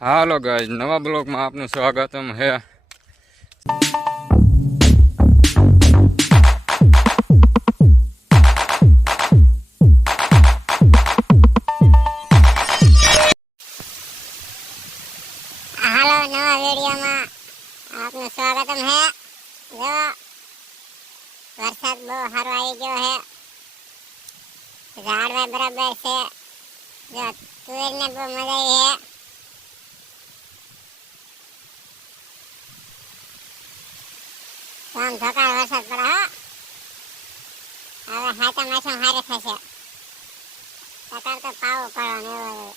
Hello guys, નવા બ્લોગમાં આપનું સ્વાગતમ હે. હાલો, નવા વિડીયોમાં આપનું સ્વાગતમ હે. જો વરસાદ બહુ સારો આવી ગયો હે, ઝાડવા બરાબર છે. જો તુવેરને બહુ મજા આવી હે. આમ ધોકાર વરસાદ પડે હો. હવે હાથા માછો હારે થશે. ધોકાર તો પાવો પડવાનો એવો.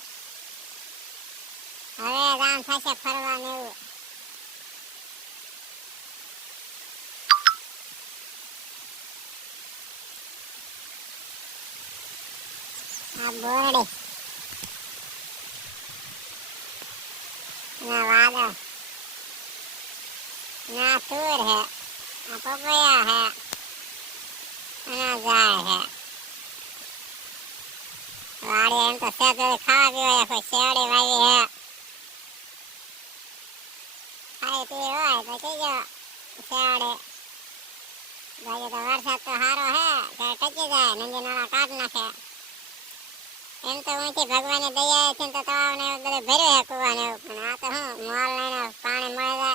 હવે રામ થશે ફરવાનું એવું. આ બોરડી ના વાદળ ના તુર હે, આ પપૈયા હે, અને ઝાડ હે. વાડી એમ તો છે ખાવા પીવા કોઈ શેરડી વાવી હે. ખાઈ પી હોય તો કીજો શેરડી. બાકી તો વરસાદ તો સારો હે ત્યારે ટકી જાય, નદી નાળા કાઢ નાખે. એમ તો ઊંચી ભગવાનની દયા છે તો તળાવ ને એવું બધું ભર્યું હે, કુવા ને એવું. પણ આ તો શું મોલ લઈને પાણી મળી જાય,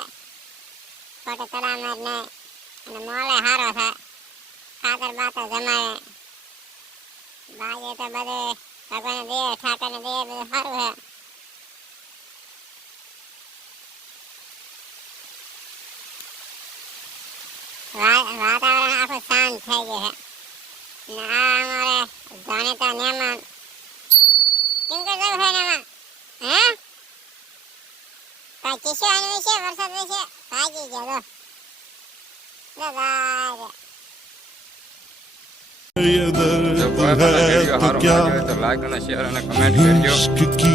ખોટે તળાવમાં જ નહીં. અને મોલે સારો થાય, ખાતર બાતર જમાવે. બાકી તો બધું ભગવાનની દયા ઠાકરની દયા બધું સારું હે. વાતાવરણ આખું શાંત થઈ ગયું છે. ને આ અમારે જાણીતા મહેમાન કેમ કે જવું છે એમાં હે કઈ કિસ્સો આની વિશે વરસાદ વિશે ભાગી ગયો જો કોઈ પણ વિડીયો સારો લાગ્યો હોય તો લાઈક અને શેર અને કમેન્ટ કરજો.